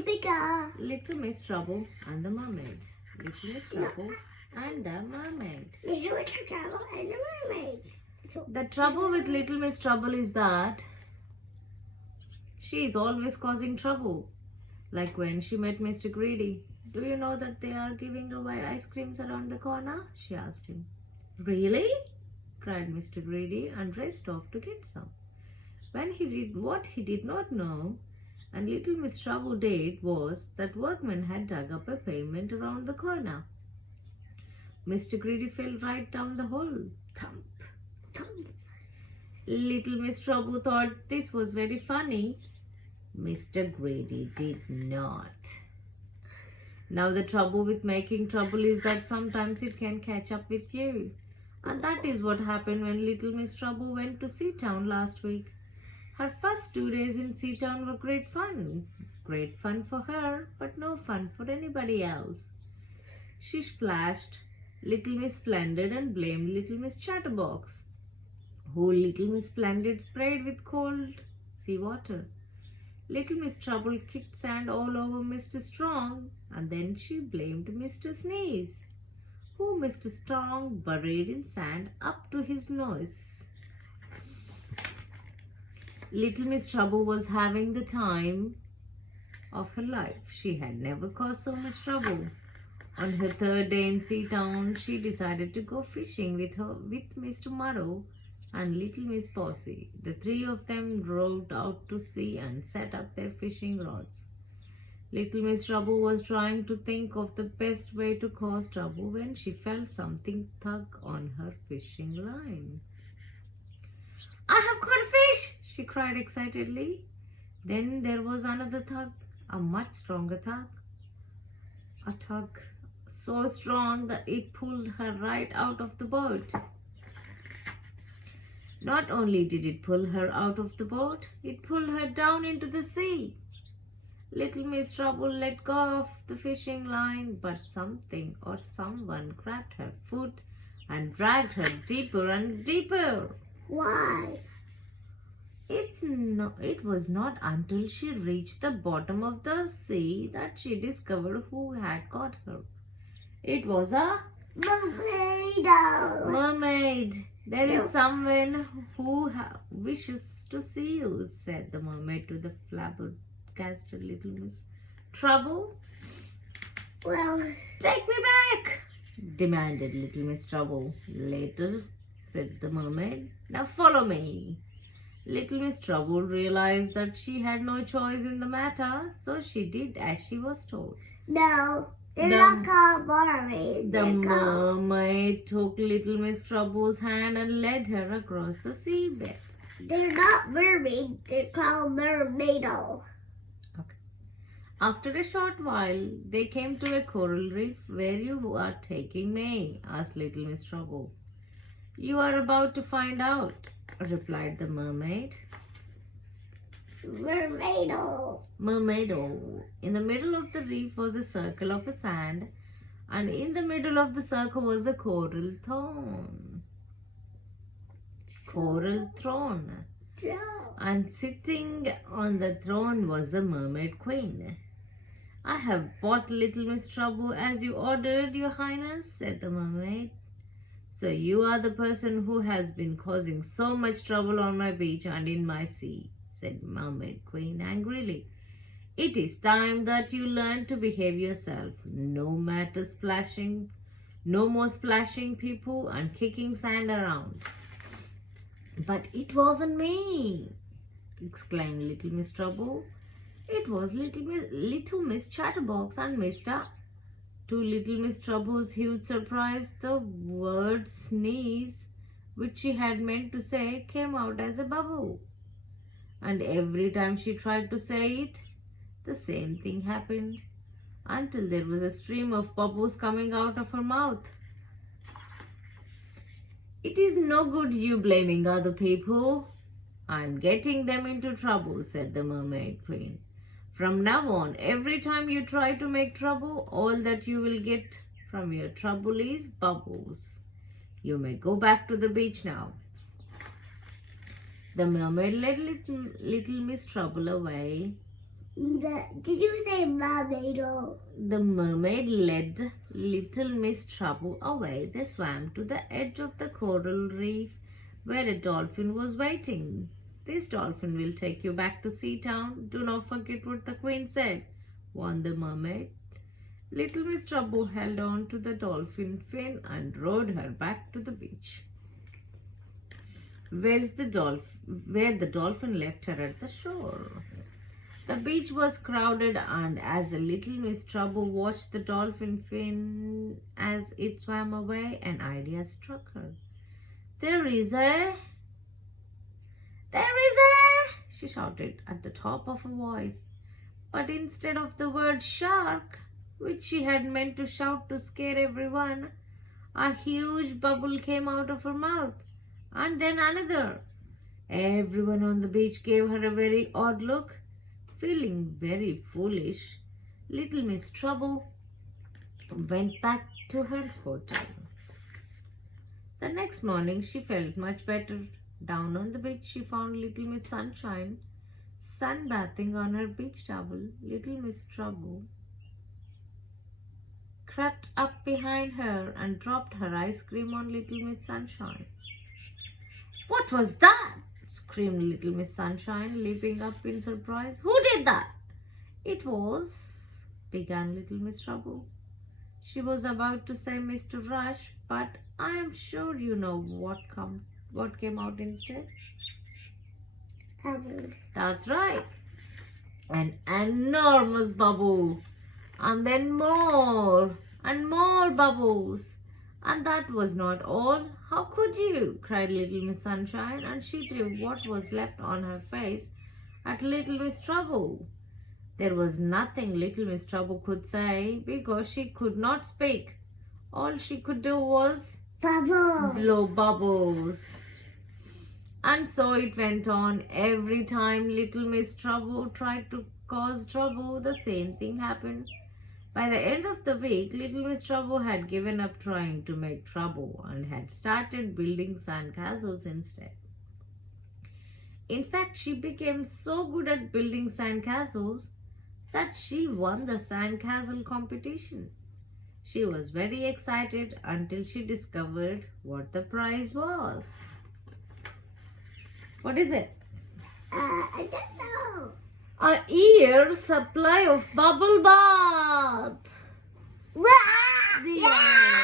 Pika. Little Miss Trouble and the Mermaid. Little Miss Trouble and the Mermaid. Little Miss Trouble and the Mermaid. The trouble with Little Miss Trouble is that she is always causing trouble. Like when she met Mr. Greedy. Do you know that they are giving away ice creams around the corner? She asked him. Really? Cried Mr. Greedy and raced off to get some. When he did what he did not know, and Little Miss Trouble did, was that workmen had dug up a pavement around the corner. Mr. Greedy fell right down the hole. Thump, thump. Little Miss Trouble thought this was very funny. Mr. Greedy did not. Now the trouble with making trouble is that sometimes it can catch up with you. And that is what happened when Little Miss Trouble went to Seatown last week. Her first 2 days in Seatown were great fun. Great fun for her, but no fun for anybody else. She splashed Little Miss Splendid and blamed Little Miss Chatterbox, who Little Miss Splendid sprayed with cold sea water. Little Miss Trouble kicked sand all over Mr. Strong, and then she blamed Mr. Sneeze, who Mr. Strong buried in sand up to his nose. Little Miss Trouble was having the time of her life. She had never caused so much trouble. On her 3rd day in Seatown, she decided to go fishing with Mr. Murrow and Little Miss Posy. The 3 of them rowed out to sea and set up their fishing rods. Little Miss Trouble was trying to think of the best way to cause trouble when she felt something tug on her fishing line. I have caught a fish, she cried excitedly. Then there was another tug, a much stronger tug. A tug so strong that it pulled her right out of the boat. Not only did it pull her out of the boat, it pulled her down into the sea. Little Miss Trouble let go of the fishing line, but something or someone grabbed her foot and dragged her deeper and deeper. Why? It was not until she reached the bottom of the sea that she discovered who had caught her. It was a mermaid. There is someone who wishes to see you, said the mermaid to the flabbergasted Little Miss Trouble. Well, take me back, demanded Little Miss Trouble. Later, said the mermaid. Now follow me. Little Miss Trouble realized that she had no choice in the matter, so she did as she was told. No, they're not called mermaids. The mermaid took Little Miss Trouble's hand and led her across the seabed. They're not mermaids, they're called mermaido. Okay. After a short while, they came to a coral reef. Where you are taking me? Asked Little Miss Trouble. You are about to find out, replied the mermaid. Mermaido. Mermaido. In the middle of the reef was a circle of sand, and in the middle of the circle was a coral throne. Coral throne. And sitting on the throne was the mermaid queen. I have brought Little Miss Trouble as you ordered, your highness, said the mermaid. So you are the person who has been causing so much trouble on my beach and in my sea, said Mermaid Queen angrily. It is time that you learn to behave yourself. No more splashing people and kicking sand around. But it wasn't me, exclaimed Little Miss Trouble. It was Little Miss Chatterbox and Mr. To Little Miss Trouble's huge surprise, the word sneeze, which she had meant to say, came out as a bubble. And every time she tried to say it, the same thing happened, until there was a stream of bubbles coming out of her mouth. It is no good you blaming other people. I'm getting them into trouble, said the Mermaid Queen. From now on, every time you try to make trouble, all that you will get from your trouble is bubbles. You may go back to the beach now. The mermaid led little Miss Trouble away Did you say mermaid or? The mermaid led little Miss Trouble away. They swam to the edge of the coral reef where a dolphin was waiting. This dolphin will take you back to Sea Town. Do not forget what the queen said, warned the mermaid. Little Miss Trouble held on to the dolphin fin and rowed her back to the beach, where the dolphin left her at the shore. The beach was crowded, and as a little Miss Trouble watched the dolphin fin as it swam away, an idea struck her. There is a, she shouted at the top of her voice. But instead of the word shark, which she had meant to shout to scare everyone, a huge bubble came out of her mouth, and then another. Everyone on the beach gave her a very odd look. Feeling very foolish, little Miss Trouble went back to her hotel. The next morning she felt much better. Down on the beach she found little Miss Sunshine sunbathing on her beach towel. Little Miss Trouble crept up behind her and dropped her ice cream on little Miss Sunshine. What was that? Screamed little Miss Sunshine, leaping up in surprise. Who did that? It was, began little Miss Trouble. She was about to say Mr. Rush, but I am sure you know what came out instead. Bubbles. That's right. An enormous bubble. And then more and more bubbles. And that was not all. How could you? Cried little Miss Sunshine, and she threw what was left on her face at little Miss Trouble. There was nothing little Miss Trouble could say because she could not speak. All she could do was Bubble. blow bubbles. And so it went on. Every time little Miss Trouble tried to cause trouble, the same thing happened. By the end of the week, little Miss Trouble had given up trying to make trouble and had started building sandcastles instead. In fact, she became so good at building sandcastles that she won the sandcastle competition. She was very excited until she discovered what the prize was. What is it? I don't know. A year's supply of bubble bath. Wah! The Yeah!